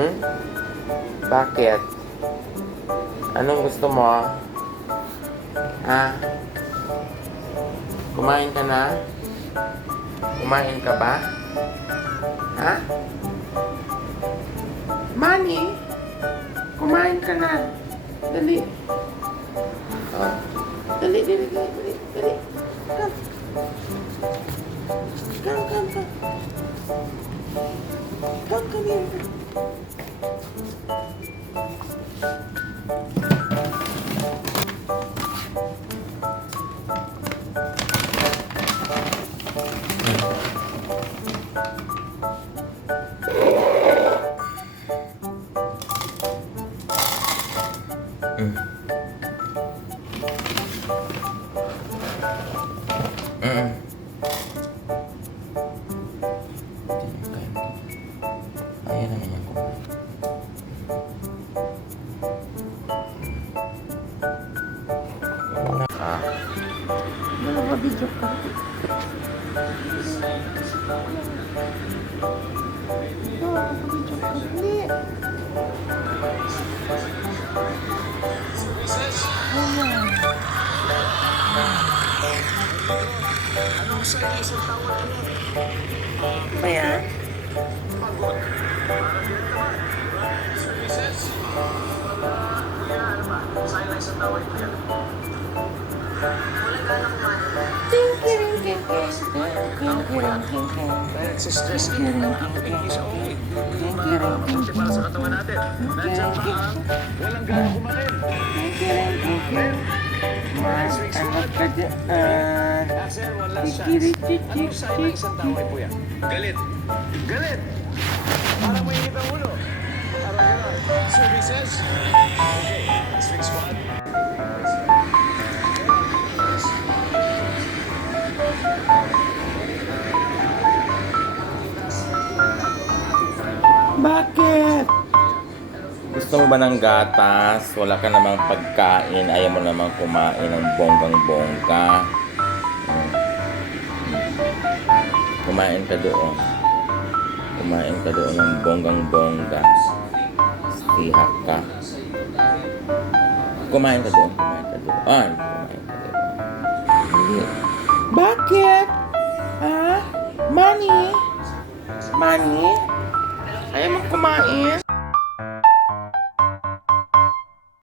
Hmm? Bakit? Anong gusto mo? Ha? Kumain ka na? Kumain ka ba? Ha? Manny? Kumain ka na. Dali. Oh. Dali, dali, dali, dali, dali. Come. Come, come, come. Come, come here. Mm. Mm. Ayan naman yung kumain. Ah, Nagpa-video ka. Oo, nagpa-video ka. Hindi. Ano? ba yan? Nagsistress ka ang tingin sa ulit. Kasi para sa katawan natin. Nandiyan pa ang walang ganang kumain. Anak ka dyan. Sir, one last chance. Anong? Galit. Galit! Parang may init ang ulo. Parang gano'n. Services? Okay. Bakit? Gusto mo ba ng gatas? Wala ka namang pagkain. Ayaw mo namang kumain ng bonggang-bongga. Hmm. Kumain ka doon. Kumain ka doon ng bonggang-bongga. Tihak ka. Kumain ka doon. Kumain ka doon. Ah, kumain ka doon. Hindi. Bakit? Ha? Money? Money? Ayaw mo kumain?